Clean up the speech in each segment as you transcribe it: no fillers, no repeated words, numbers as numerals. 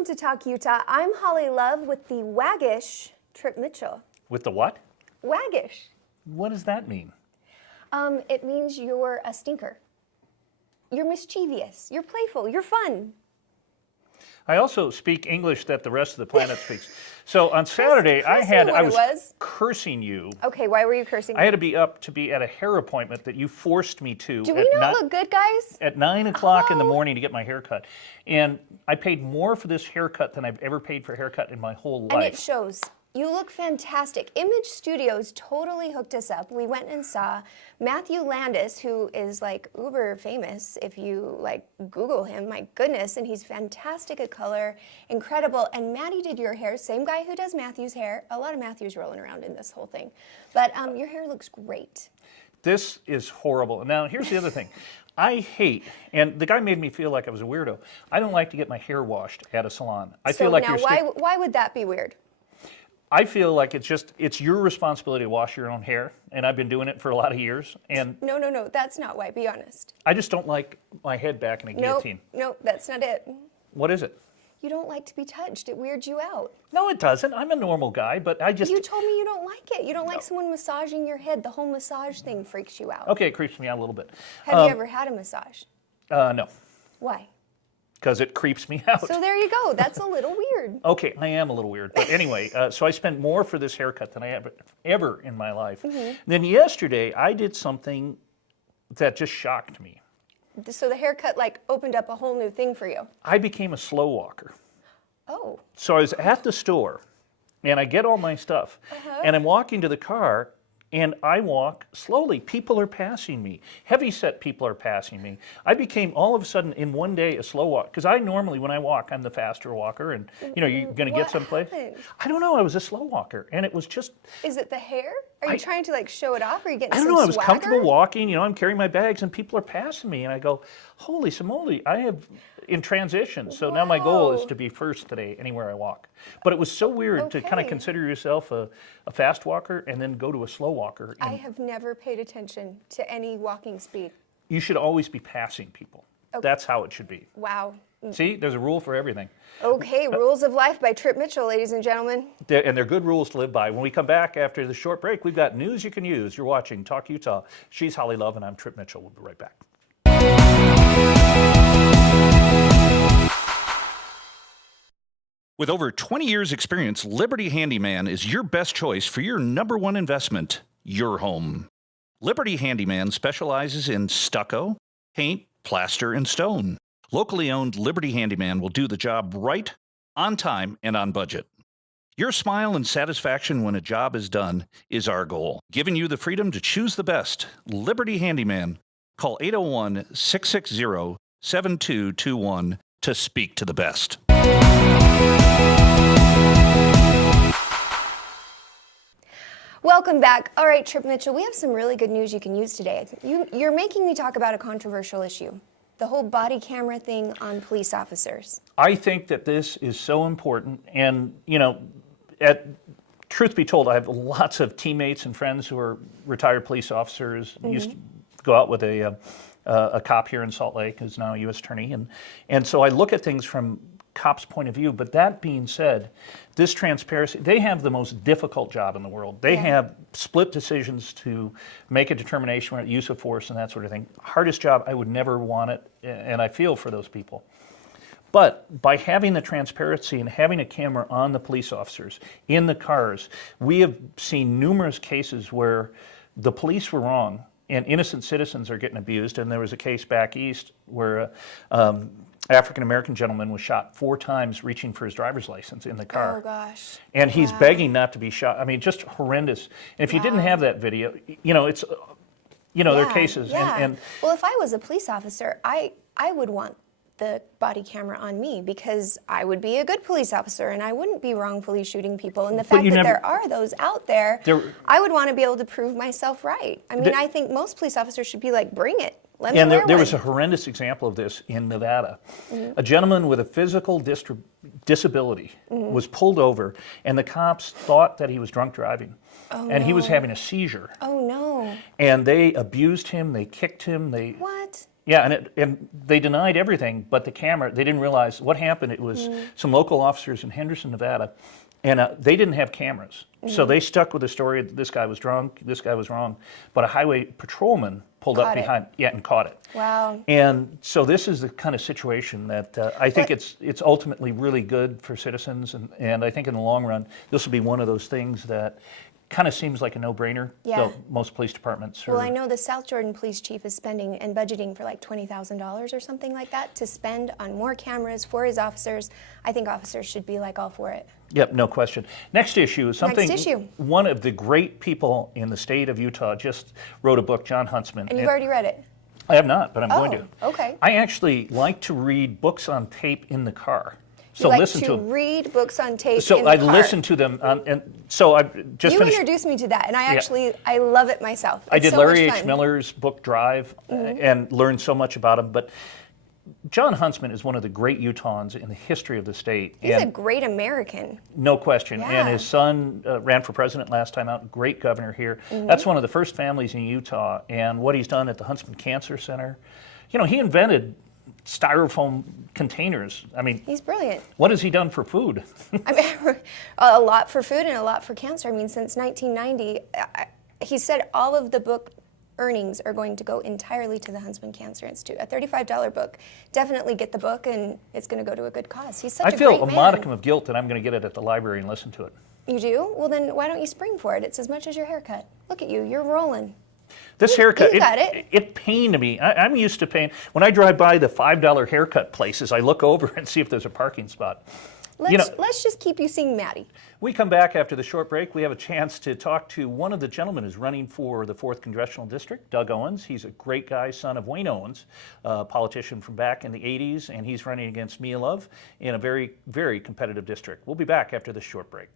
Welcome to Talk Utah. I'm Holly Love with the waggish Trip Mitchell. With the what? Waggish. What does that mean? It means you're a stinker. You're mischievous. You're playful. You're fun. I also speak English that the rest of the planet speaks. So on Saturday, I was cursing you. Okay, why were you cursing me? I had to be up to be at a hair appointment that you forced me to. Do we not look good, guys? At 9 o'clock in the morning to get my hair cut. And I paid more for this haircut than I've ever paid for a haircut in my whole life. And it shows. You look fantastic. Image Studios totally hooked us up. We went and saw Matthew Landis, who is like uber famous. If you like Google him, my goodness, and he's fantastic at color, incredible. And Maddie did your hair, same guy who does Matthew's hair. A lot of Matthews rolling around in this whole thing. But your hair looks great. This is horrible. Now, here's the other thing. I hate, and the guy made me feel like I was a weirdo. I don't like to get my hair washed at a salon. I feel like now, why would that be weird? I feel like it's your responsibility to wash your own hair, and I've been doing it for a lot of years. And no, that's not why. Be honest. I just don't like my head back in a guillotine. No, that's not it. What is it? You don't like to be touched. It weirds you out. No, it doesn't. I'm a normal guy, but I just... You told me you don't like it. You don't like someone massaging your head. The whole massage thing freaks you out. Okay, it creeps me out a little bit. Have you ever had a massage? No. Why? Because it creeps me out. So there you go. That's a little weird. Okay, I am a little weird. But anyway, so I spent more for this haircut than I ever in my life. Mm-hmm. Then yesterday, I did something that just shocked me. So the haircut like opened up a whole new thing for you. I became a slow walker. Oh. So I was at the store, and I get all my stuff, and I'm walking to the car, and I walk slowly. People are passing me. Heavy-set people are passing me. I became, all of a sudden, in one day, a slow walk. Because I normally, when I walk, I'm the faster walker, and, you know, you're going to get someplace. Happened? I don't know. I was a slow walker, and it was just... Is it the hair? Are you trying to, like, show it off? Or are you getting some I don't know. I was swagger? comfortable walking. You know, I'm carrying my bags, and people are passing me, and I go, holy simoly, I have... in transition. So now my goal is to be first today anywhere I walk. But it was so weird to kind of consider yourself a fast walker and then go to a slow walker. I have never paid attention to any walking speed. You should always be passing people. Okay. That's how it should be. Wow. See, there's a rule for everything. Okay, Rules of Life by Trip Mitchell, ladies and gentlemen. And they're good rules to live by. When we come back after the short break, we've got news you can use. You're watching Talk Utah. She's Holly Love and I'm Trip Mitchell. We'll be right back. With over 20 years' experience, Liberty Handyman is your best choice for your #1 investment, your home. Liberty Handyman specializes in stucco, paint, plaster, and stone. Locally owned Liberty Handyman will do the job right, on time, and on budget. Your smile and satisfaction when a job is done is our goal. Giving you the freedom to choose the best, Liberty Handyman. Call 801-660-7221 to speak to the best. Welcome back. All right, Trip Mitchell, we have some really good news you can use today. You're making me talk about a controversial issue, the whole body camera thing on police officers. I think that this is so important, and, you know, truth be told, I have lots of teammates and friends who are retired police officers. Mm-hmm. Used to go out with a cop here in Salt Lake who's now a U.S. attorney, and so I look at things from cop's point of view. But that being said, this transparency, they have the most difficult job in the world. They have split decisions to make a determination on use of force and that sort of thing. Hardest job. I would never want it, and I feel for those people. But by having the transparency and having a camera on the police officers in the cars, we have seen numerous cases where the police were wrong and innocent citizens are getting abused. And there was a case back east where African-American gentleman was shot 4 times reaching for his driver's license in the car. Oh, gosh. And he's begging not to be shot. I mean, just horrendous. And if you didn't have that video, you know, it's, you know, there are cases. Yeah. And well, if I was a police officer, I would want the body camera on me because I would be a good police officer and I wouldn't be wrongfully shooting people. And the fact that there are those out there, I would want to be able to prove myself right. I mean, I think most police officers should be like, bring it. Let me wear one. There was a horrendous example of this in Nevada. Mm-hmm. A gentleman with a physical disability was pulled over, and the cops thought that he was drunk driving. Oh, and he was having a seizure. Oh, no. And they abused him, they kicked him. What? Yeah, and they denied everything, but the camera, they didn't realize what happened. It was some local officers in Henderson, Nevada, and they didn't have cameras. So they stuck with the story that this guy was drunk, this guy was wrong, but a highway patrolman pulled up behind, and caught it. Wow. And so this is the kind of situation that I think it's ultimately really good for citizens, and I think in the long run, this will be one of those things that kind of seems like a no-brainer. Yeah. Though most police departments are... Well, I know the South Jordan police chief is spending and budgeting for like $20,000 or something like that to spend on more cameras for his officers. I think officers should be like all for it. Yep, no question. Next issue is something... Next issue. One of the great people in the state of Utah just wrote a book, John Huntsman. And you've already read it? I have not, but I'm going to. Okay. I actually like to read books on tape in the car. So you like listen to read books on tape in the car. Listen to them, and so I just finished. You introduced me to that, and I love it myself. I did Larry H. Miller's book Drive and learned so much about him. But John Huntsman is one of the great Utahns in the history of the state. He's a great American. No question. Yeah. And his son ran for president last time out, great governor here. That's one of the first families in Utah, and what he's done at the Huntsman Cancer Center. You know, he invented styrofoam containers. I mean, he's brilliant. What has he done for food? I mean, a lot for food and a lot for cancer. I mean, since 1990, he said all of the book earnings are going to go entirely to the Huntsman Cancer Institute. A $35 book. Definitely get the book, and it's going to go to a good cause. He's such a great man. I feel a modicum of guilt that I'm going to get it at the library and listen to it. You do? Well, then why don't you spring for it? It's as much as your haircut. Look at you. You're rolling. This haircut, it pained me. I'm used to pain. When I drive by the $5 haircut places, I look over and see if there's a parking spot. Let's just keep you seeing Maddie. We come back after the short break. We have a chance to talk to one of the gentlemen who's running for the 4th Congressional District, Doug Owens. He's a great guy, son of Wayne Owens, a politician from back in the 80s, and he's running against Mia Love in a very, very competitive district. We'll be back after this short break.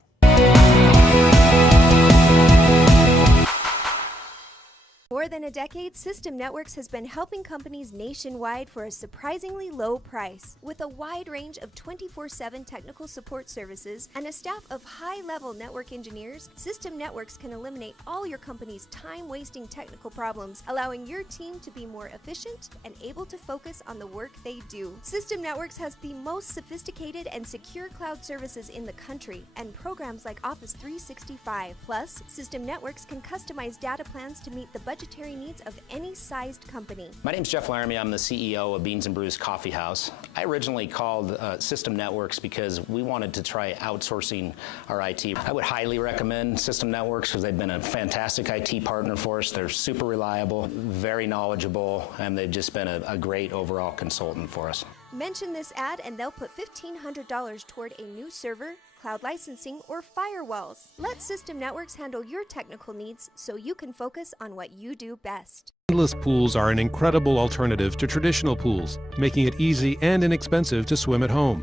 More than a decade, System Networks has been helping companies nationwide for a surprisingly low price. With a wide range of 24/7 technical support services and a staff of high-level network engineers, System Networks can eliminate all your company's time-wasting technical problems, allowing your team to be more efficient and able to focus on the work they do. System Networks has the most sophisticated and secure cloud services in the country and programs like Office 365. Plus, System Networks can customize data plans to meet the budgetary needs of any sized company. My name's Jeff Laramie. I'm the CEO of Beans and Brews Coffee House. I originally called System Networks because we wanted to try outsourcing our IT. I would highly recommend System Networks because they've been a fantastic IT partner for us. They're super reliable, very knowledgeable, and they've just been a great overall consultant for us. Mention this ad and they'll put $1,500 toward a new server, cloud licensing, or firewalls. Let System Networks handle your technical needs so you can focus on what you do best. Endless pools are an incredible alternative to traditional pools, making it easy and inexpensive to swim at home.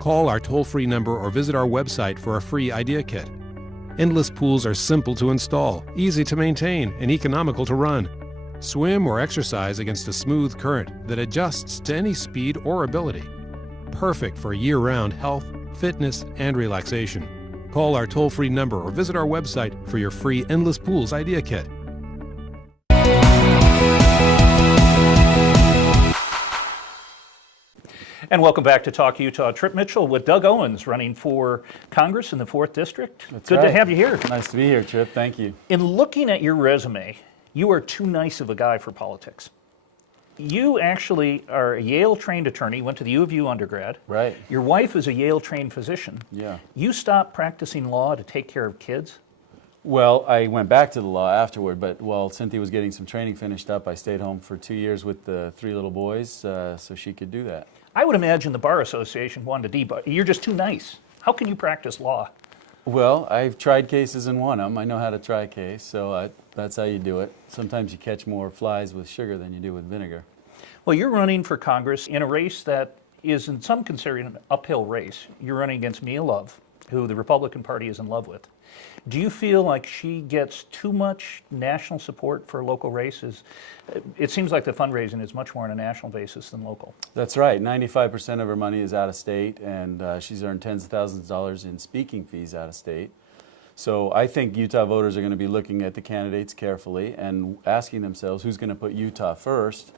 Call our toll-free number or visit our website for a free idea kit. Endless pools are simple to install, easy to maintain, and economical to run. Swim or exercise against a smooth current that adjusts to any speed or ability. Perfect for year-round health, fitness, and relaxation. Call our toll-free number or visit our website for your free Endless Pools idea kit. And welcome back to Talk Utah. Trip Mitchell with Doug Owens running for Congress in the 4th District. That's Good right. to have you here. Nice to be here, Trip. Thank you. In looking at your resume, you are too nice of a guy for politics. You actually are a Yale-trained attorney, went to the U of U undergrad. Right. Your wife is a Yale-trained physician. Yeah. You stopped practicing law to take care of kids? Well, I went back to the law afterward, but while Cynthia was getting some training finished up, I stayed home for 2 years with the 3 little boys so she could do that. I would imagine the Bar Association wanted to debug. You're just too nice. How can you practice law? Well, I've tried cases and won them. I know how to try a case, so that's how you do it. Sometimes you catch more flies with sugar than you do with vinegar. Well, you're running for Congress in a race that is in some considered an uphill race. You're running against Mia Love, who the Republican Party is in love with. Do you feel like she gets too much national support for local races? It seems like the fundraising is much more on a national basis than local. That's right. 95% of her money is out of state, and she's earned tens of thousands of dollars in speaking fees out of state. So I think Utah voters are going to be looking at the candidates carefully and asking themselves who's going to put Utah first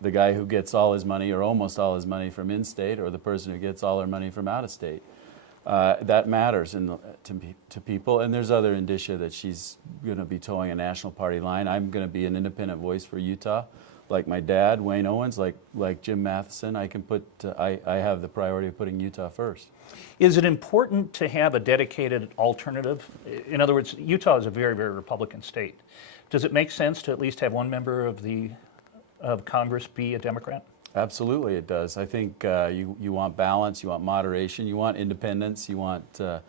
the guy who gets all his money or almost all his money from in-state or the person who gets all their money from out-of-state. That matters to people, and there's other indicia that she's going to be towing a national party line. I'm going to be an independent voice for Utah, like my dad, Wayne Owens, like Jim Matheson. I have the priority of putting Utah first. Is it important to have a dedicated alternative? In other words, Utah is a very, very Republican state. Does it make sense to at least have one member of Congress be a Democrat? Absolutely, it does. I think you want balance, you want moderation, you want independence, you want to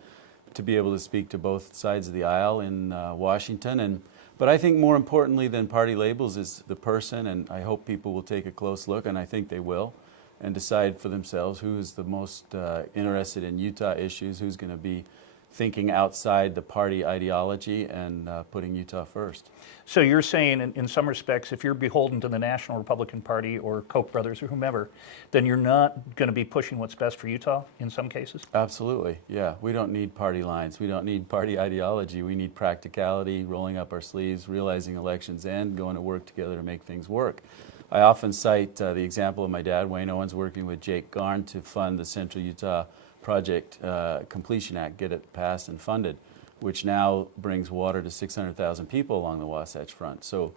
be able to speak to both sides of the aisle in Washington. But I think more importantly than party labels is the person, and I hope people will take a close look, and I think they will, and decide for themselves who is the most interested in Utah issues, who's going to be thinking outside the party ideology and putting Utah first. So you're saying, in some respects, if you're beholden to the National Republican Party or Koch brothers or whomever, then you're not going to be pushing what's best for Utah in some cases? Absolutely, yeah. We don't need party lines. We don't need party ideology. We need practicality, rolling up our sleeves, realizing elections end, going to work together to make things work. I often cite the example of my dad, Wayne Owens, working with Jake Garn to fund the Central Utah Project Completion Act, get it passed and funded, which now brings water to 600,000 people along the Wasatch Front. So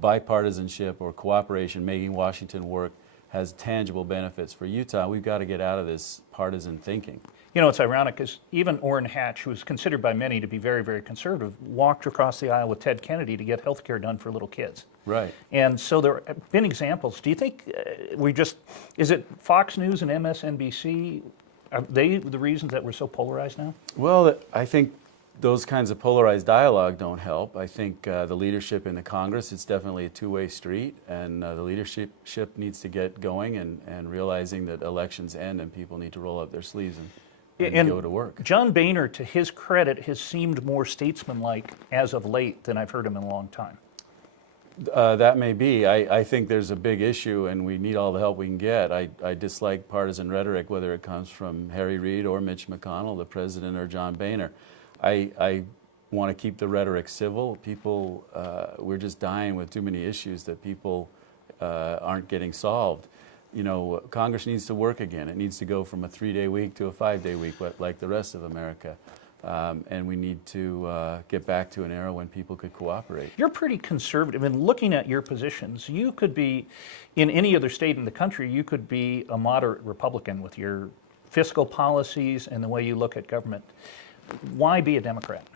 bipartisanship or cooperation, making Washington work, has tangible benefits for Utah. We've got to get out of this partisan thinking. You know, it's ironic because even Orrin Hatch, who is considered by many to be very, very conservative, walked across the aisle with Ted Kennedy to get health care done for little kids. Right. And so there have been examples. Do you think is it Fox News and MSNBC, are they the reasons that we're so polarized now? Well, I think those kinds of polarized dialogue don't help. I think the leadership in the Congress, it's definitely a two-way street, and the leadership needs to get going and realizing that elections end and people need to roll up their sleeves and go to work. John Boehner, to his credit, has seemed more statesmanlike as of late than I've heard him in a long time. That may be. I think there's a big issue and we need all the help we can get. I dislike partisan rhetoric, whether it comes from Harry Reid or Mitch McConnell, the president, or John Boehner. I want to keep the rhetoric civil. People, we're just dying with too many issues that people aren't getting solved. You know, Congress needs to work again. It needs to go from a 3-day week to a 5-day week, like the rest of America. And we need to get back to an era when people could cooperate. You're pretty conservative. And looking at your positions, you could be, in any other state in the country, you could be a moderate Republican with your fiscal policies and the way you look at government. Why be a Democrat?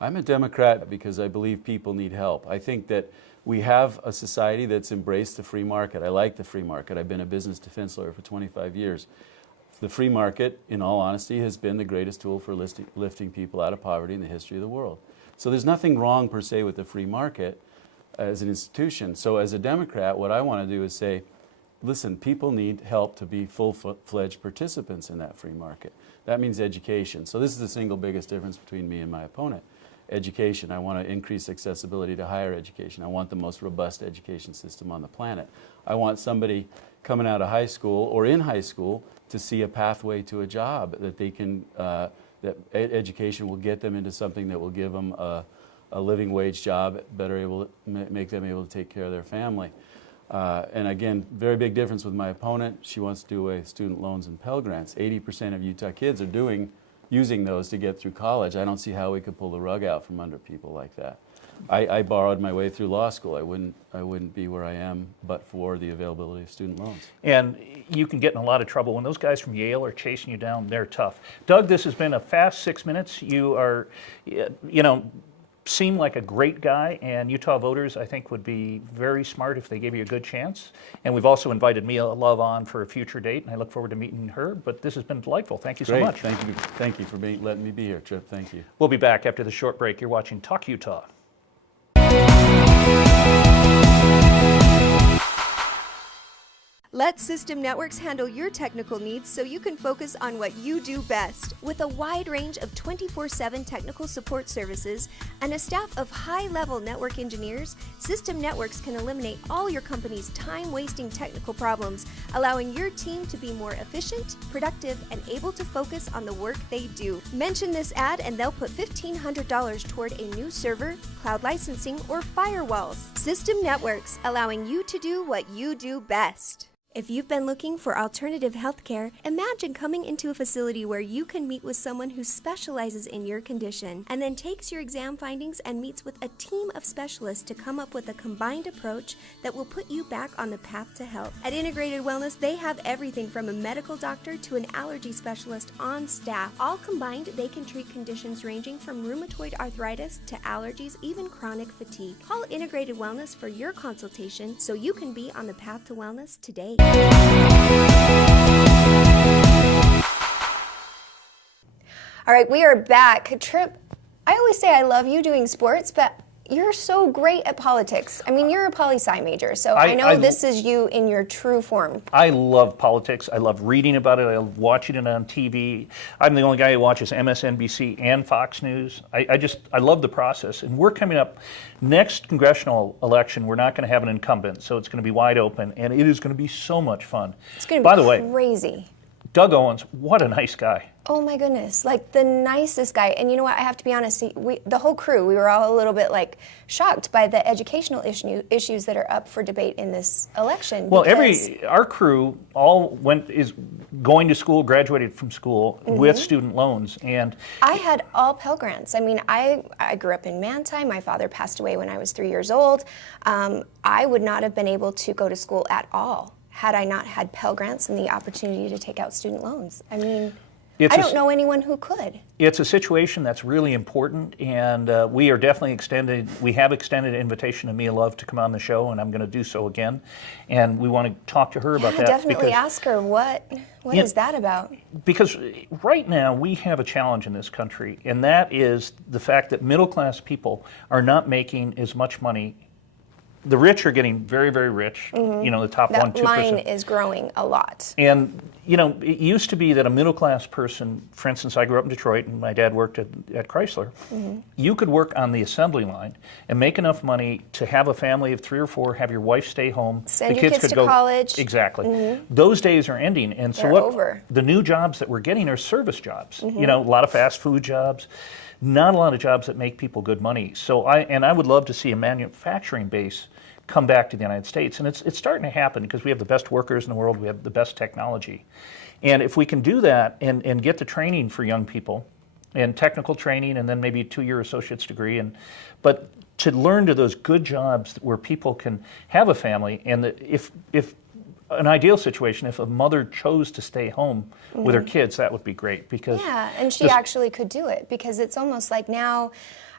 I'm a Democrat because I believe people need help. I think that we have a society that's embraced the free market. I like the free market. I've been a business defense lawyer for 25 years. The free market, in all honesty, has been the greatest tool for lifting people out of poverty in the history of the world. So there's nothing wrong per se with the free market as an institution. So as a Democrat, what I want to do is say, listen, people need help to be full-fledged participants in that free market. That means education. So this is the single biggest difference between me and my opponent. Education. I want to increase accessibility to higher education. I want the most robust education system on the planet. I want somebody coming out of high school or in high school to see a pathway to a job that they can, that education will get them into something that will give them a living wage job, make them able to take care of their family. And again, very big difference with my opponent. She wants to do away with student loans and Pell Grants. 80% of Utah kids are using those to get through college. I don't see how we could pull the rug out from under people like that. I borrowed my way through law school. I wouldn't be where I am but for the availability of student loans. And you can get in a lot of trouble. When those guys from Yale are chasing you down, they're tough. Doug, this has been a fast 6 minutes. You are, seem like a great guy, and Utah voters, I think, would be very smart if they gave you a good chance. And we've also invited Mia Love on for a future date, and I look forward to meeting her. But this has been delightful. Thank you so much. Thank you for letting me be here, Trip. Thank you. We'll be back after the short break. You're watching Talk Utah. Let System Networks handle your technical needs so you can focus on what you do best. With a wide range of 24/7 technical support services and a staff of high-level network engineers, System Networks can eliminate all your company's time-wasting technical problems, allowing your team to be more efficient, productive, and able to focus on the work they do. Mention this ad and they'll put $1,500 toward a new server, cloud licensing, or firewalls. System Networks, allowing you to do what you do best. If you've been looking for alternative healthcare, imagine coming into a facility where you can meet with someone who specializes in your condition and then takes your exam findings and meets with a team of specialists to come up with a combined approach that will put you back on the path to health. At Integrated Wellness, they have everything from a medical doctor to an allergy specialist on staff. All combined, they can treat conditions ranging from rheumatoid arthritis to allergies, even chronic fatigue. Call Integrated Wellness for your consultation so you can be on the path to wellness today. All right, we are back. Trip, I always say I love you doing sports, but you're so great at politics. I mean, you're a poli-sci major, so I know this is you in your true form. I love politics. I love reading about it. I love watching it on TV. I'm the only guy who watches MSNBC and Fox News. I love the process. And we're coming up next congressional election. We're not going to have an incumbent, so it's going to be wide open, and it is going to be so much fun. It's going to be By the way, crazy. Doug Owens, what a nice guy. Oh my goodness, like the nicest guy. And you know what, I have to be honest, the whole crew, we were all a little bit like shocked by the educational issues that are up for debate in this election. Well, our crew is going to school, graduated from school with student loans. And I had all Pell Grants. I mean, I grew up in Manti. My father passed away when I was 3 years old. I would not have been able to go to school at all had I not had Pell Grants and the opportunity to take out student loans. I mean, I don't know anyone who could. It's a situation that's really important, and we have extended an invitation to Mia Love to come on the show, and I'm going to do so again. And we want to talk to her about that. Definitely ask her what is that about? Because right now we have a challenge in this country, and that is the fact that middle-class people are not making as much money. The rich are getting very, very rich, the top 1%, 2%. That line is growing a lot. And, it used to be that a middle-class person, for instance, I grew up in Detroit and my dad worked at Chrysler, you could work on the assembly line and make enough money to have a family of 3 or 4, have your wife stay home. Send your kids to college. Exactly. Those days are ending. And so over. The new jobs that we're getting are service jobs, a lot of fast food jobs. Not a lot of jobs that make people good money. So I would love to see a manufacturing base come back to the United States. And it's starting to happen because we have the best workers in the world, we have the best technology. And if we can do that and get the training for young people, and technical training, and then maybe a 2-year associate's degree, but to learn to those good jobs where people can have a family, and if an ideal situation, if a mother chose to stay home with her kids, that would be great. Because and she actually could do it, because it's almost like now,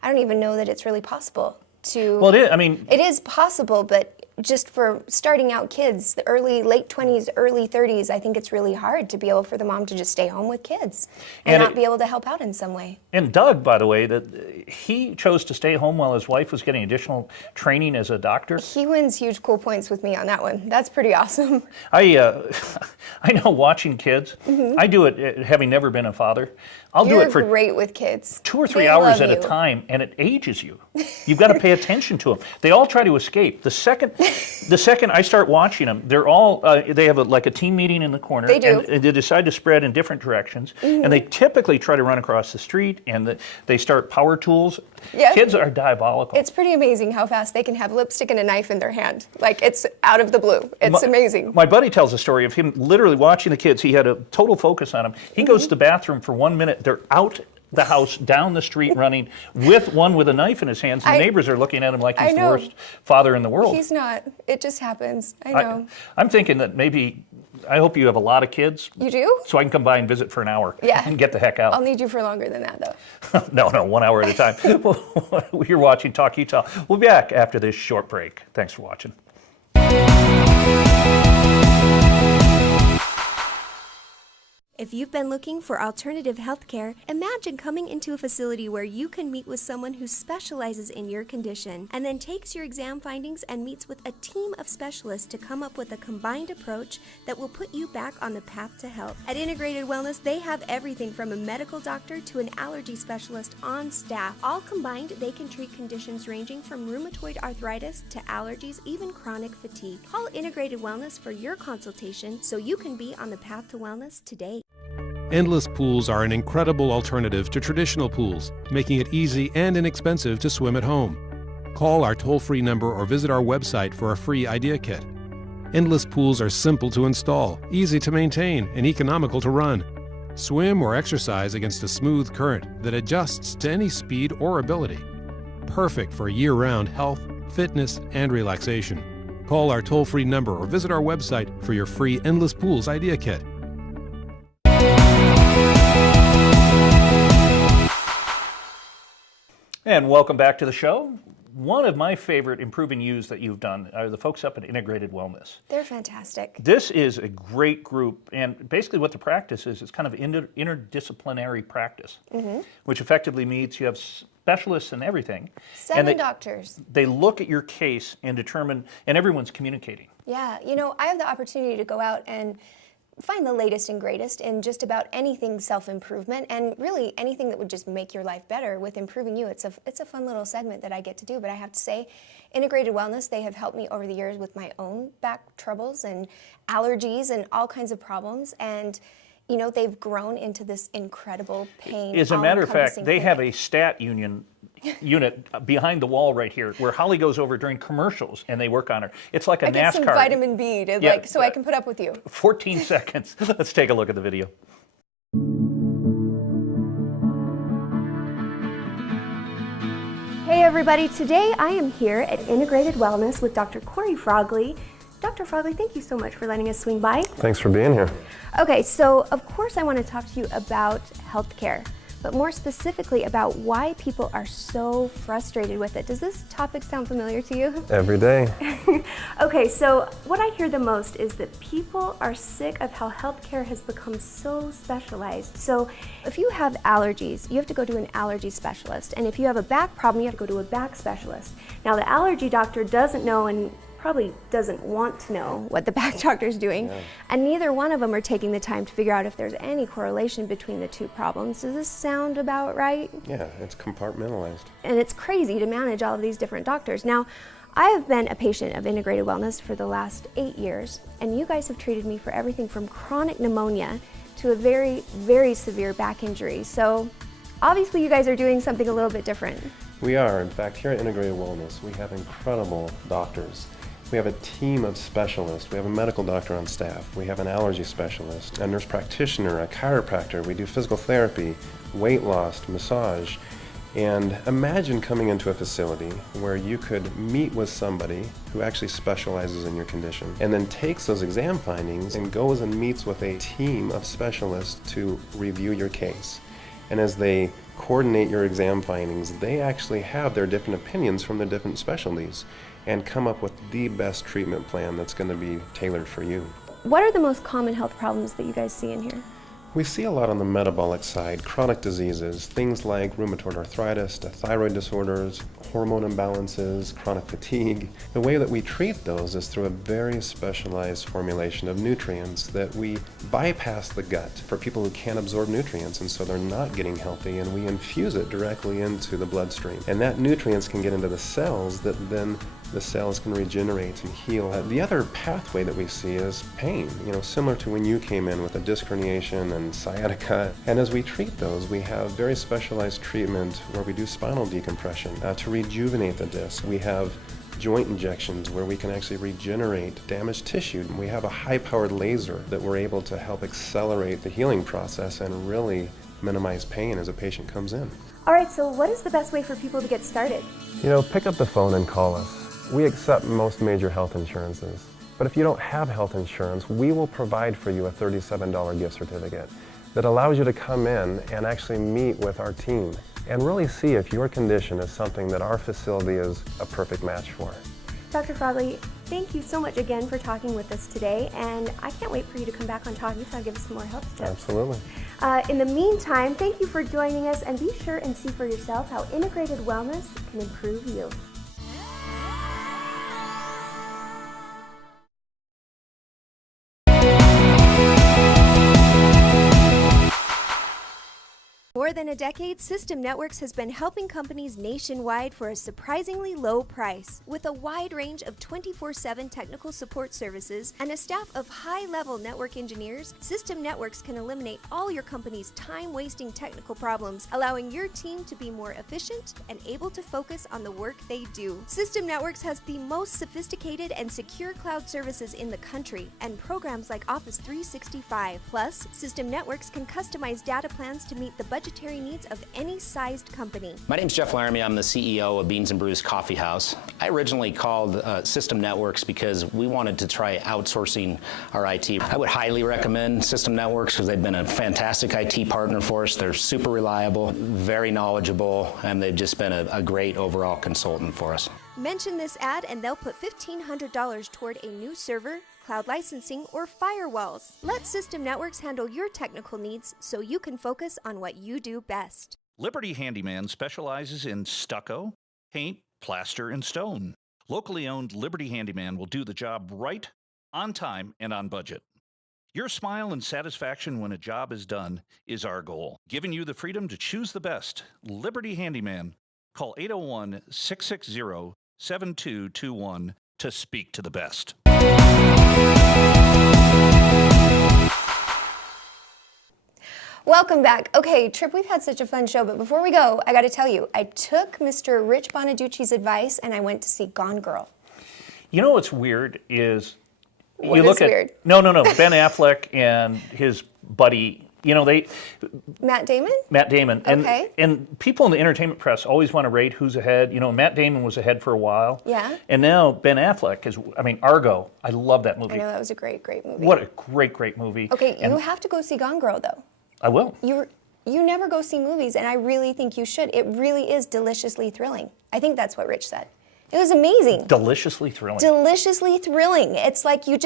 I don't even know that it's really possible to. Well, it is. I mean, it is possible, but just for starting out kids, the late 20s, early 30s, I think it's really hard to be able for the mom to just stay home with kids and not be able to help out in some way. And Doug, by the way, that he chose to stay home while his wife was getting additional training as a doctor. He wins huge cool points with me on that one. That's pretty awesome. I know watching kids, I do it having never been a father. I'll do it for great with kids. 2 or 3 hours at a time, and it ages you. You've got to pay attention to them. They all try to escape. The second I start watching them, they're all they have a team meeting in the corner. They do. And they decide to spread in different directions, and they typically try to run across the street, and they start power tools. Yeah. Kids are diabolical. It's pretty amazing how fast they can have lipstick and a knife in their hand. Like, it's out of the blue. It's amazing. My buddy tells a story of him literally watching the kids. He had a total focus on them. He goes to the bathroom for 1 minute. They're out the house, down the street running, with one with a knife in his hands. The neighbors are looking at him like he's the worst father in the world. He's not. It just happens. I know. I'm thinking that maybe, I hope you have a lot of kids. You do? So I can come by and visit for an hour. Yeah. And get the heck out. I'll need you for longer than that, though. No, 1 hour at a time. You're watching Talk Utah. We'll be back after this short break. Thanks for watching. If you've been looking for alternative healthcare, imagine coming into a facility where you can meet with someone who specializes in your condition and then takes your exam findings and meets with a team of specialists to come up with a combined approach that will put you back on the path to health. At Integrated Wellness, they have everything from a medical doctor to an allergy specialist on staff. All combined, they can treat conditions ranging from rheumatoid arthritis to allergies, even chronic fatigue. Call Integrated Wellness for your consultation so you can be on the path to wellness today. Endless pools are an incredible alternative to traditional pools, making it easy and inexpensive to swim at home. Call our toll-free number or visit our website for a free idea kit. Endless pools are simple to install, easy to maintain, and economical to run. Swim or exercise against a smooth current that adjusts to any speed or ability. Perfect for year-round health, fitness, and relaxation. Call our toll-free number or visit our website for your free Endless Pools idea kit. And welcome back to the show. One of my favorite improving yous that you've done are the folks up at Integrated Wellness. They're fantastic. This is a great group, and basically what the practice is, it's kind of interdisciplinary practice, which effectively means you have specialists in everything. Seven doctors. They look at your case and determine, and everyone's communicating. Yeah, you know, I have the opportunity to go out and find the latest and greatest in just about anything self-improvement, and really anything that would just make your life better with Improving You. It's a fun little segment that I get to do, but I have to say, Integrated Wellness, they have helped me over the years with my own back troubles and allergies and all kinds of problems, and you know, they've grown into this incredible pain. As a matter of fact, they have a stat unit behind the wall right here where Holly goes over during commercials and they work on her. It's like a NASCAR. I get some vitamin B to so I can put up with you. 14 seconds. Let's take a look at the video. Hey everybody, today I am here at Integrated Wellness with Dr. Corey Frogley. Dr. Frogley, thank you so much for letting us swing by. Thanks for being here. Okay, so of course I want to talk to you about healthcare, but more specifically about why people are so frustrated with it. Does this topic sound familiar to you? Every day. Okay, so what I hear the most is that people are sick of how healthcare has become so specialized. So if you have allergies, you have to go to an allergy specialist. And if you have a back problem, you have to go to a back specialist. Now the allergy doctor doesn't know and probably doesn't want to know what the back doctor is doing, and neither one of them are taking the time to figure out if there's any correlation between the two problems. Does this sound about right? Yeah, it's compartmentalized. And it's crazy to manage all of these different doctors. Now, I have been a patient of Integrated Wellness for the last 8 years, and you guys have treated me for everything from chronic pneumonia to a very, very severe back injury. So obviously you guys are doing something a little bit different. We are. In fact, here at Integrated Wellness, we have incredible doctors. We have a team of specialists. We have a medical doctor on staff. We have an allergy specialist, a nurse practitioner, a chiropractor. We do physical therapy, weight loss, massage. And imagine coming into a facility where you could meet with somebody who actually specializes in your condition and then takes those exam findings and goes and meets with a team of specialists to review your case. And as they coordinate your exam findings, they actually have their different opinions from the different specialties and come up with the best treatment plan that's going to be tailored for you. What are the most common health problems that you guys see in here? We see a lot on the metabolic side, chronic diseases, things like rheumatoid arthritis, thyroid disorders, hormone imbalances, chronic fatigue. The way that we treat those is through a very specialized formulation of nutrients that we bypass the gut for people who can't absorb nutrients, and so they're not getting healthy, and we infuse it directly into the bloodstream. And that nutrients can get into the cells that then the cells can regenerate and heal. The other pathway that we see is pain, similar to when you came in with a disc herniation and sciatica. And as we treat those, we have very specialized treatment where we do spinal decompression to rejuvenate the disc. We have joint injections where we can actually regenerate damaged tissue. We have a high-powered laser that we're able to help accelerate the healing process and really minimize pain as a patient comes in. All right, so what is the best way for people to get started? Pick up the phone and call us. We accept most major health insurances, but if you don't have health insurance, we will provide for you a $37 gift certificate that allows you to come in and actually meet with our team and really see if your condition is something that our facility is a perfect match for. Dr. Frogley, thank you so much again for talking with us today, and I can't wait for you to come back on Talk Utah and give us some more health tips. Absolutely. In the meantime, thank you for joining us, and be sure and see for yourself how integrated wellness can improve you. More than a decade, System Networks has been helping companies nationwide for a surprisingly low price. With a wide range of 24/7 technical support services and a staff of high-level network engineers, System Networks can eliminate all your company's time-wasting technical problems, allowing your team to be more efficient and able to focus on the work they do. System Networks has the most sophisticated and secure cloud services in the country and programs like Office 365. Plus, System Networks can customize data plans to meet the budgetary needs of any sized company. My name's Jeff Laramie. I'm the CEO of Beans and Brews Coffee House. I originally called System Networks because we wanted to try outsourcing our IT. I would highly recommend System Networks because they've been a fantastic IT partner for us. They're super reliable, very knowledgeable, and they've just been a great overall consultant for us. Mention this ad and they'll put $1,500 toward a new server, cloud licensing, or firewalls. Let System Networks handle your technical needs so you can focus on what you do best. Liberty Handyman specializes in stucco, paint, plaster, and stone. Locally owned Liberty Handyman will do the job right, on time, and on budget. Your smile and satisfaction when a job is done is our goal. Giving you the freedom to choose the best. Liberty Handyman. Call 801-660-7221 to speak to the best. Welcome back. Okay, Trip, we've had such a fun show, but before we go, I got to tell you, I took Mr. Rich Bonaducci's advice and I went to see Gone Girl. You know what's weird is What you is look at weird? No, Ben Affleck and his buddy. You know Matt Damon? Matt Damon, and Okay. and people in the entertainment press always want to rate who's ahead. You know, Matt Damon was ahead for a while. Yeah. And now Ben Affleck is. I mean, Argo. I love that movie. I know that was a great, great movie. What a great movie. Okay, And you have to go see Gone Girl, though. I will. You never go see movies, and I really think you should. It really is deliciously thrilling. I think that's what Rich said. It was amazing. Deliciously thrilling. Deliciously thrilling. It's like you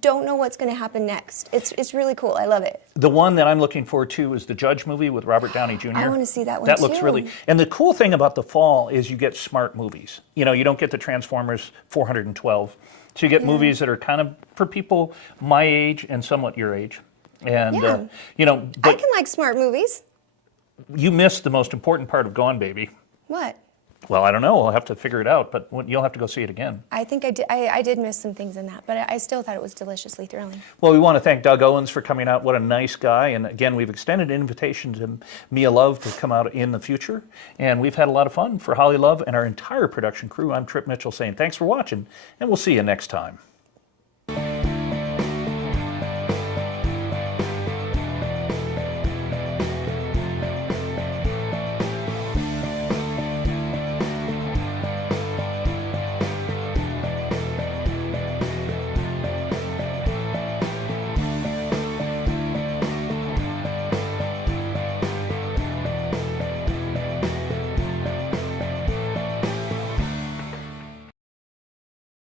don't know what's going to happen next. It's really cool. I love it. The one that I'm looking forward to is the Judge movie with Robert Downey Jr. I wanna see that one That looks too. really. And the cool thing about the fall is you get smart movies. You know, you don't get the Transformers 412. So you get movies that are kind of for people my age and somewhat your age. And Yeah. you know, I but can like smart movies. you missed the most important part of Gone Baby. What? Well, I don't know. I'll have to figure it out, but you'll have to go see it again. I think I did. I did miss some things in that, but I still thought it was deliciously thrilling. Well, we want to thank Doug Owens for coming out. What a nice guy. And again, we've extended an invitation to Mia Love to come out in the future. And we've had a lot of fun. For Holly Love and our entire production crew, I'm Trip Mitchell saying thanks for watching, and we'll see you next time.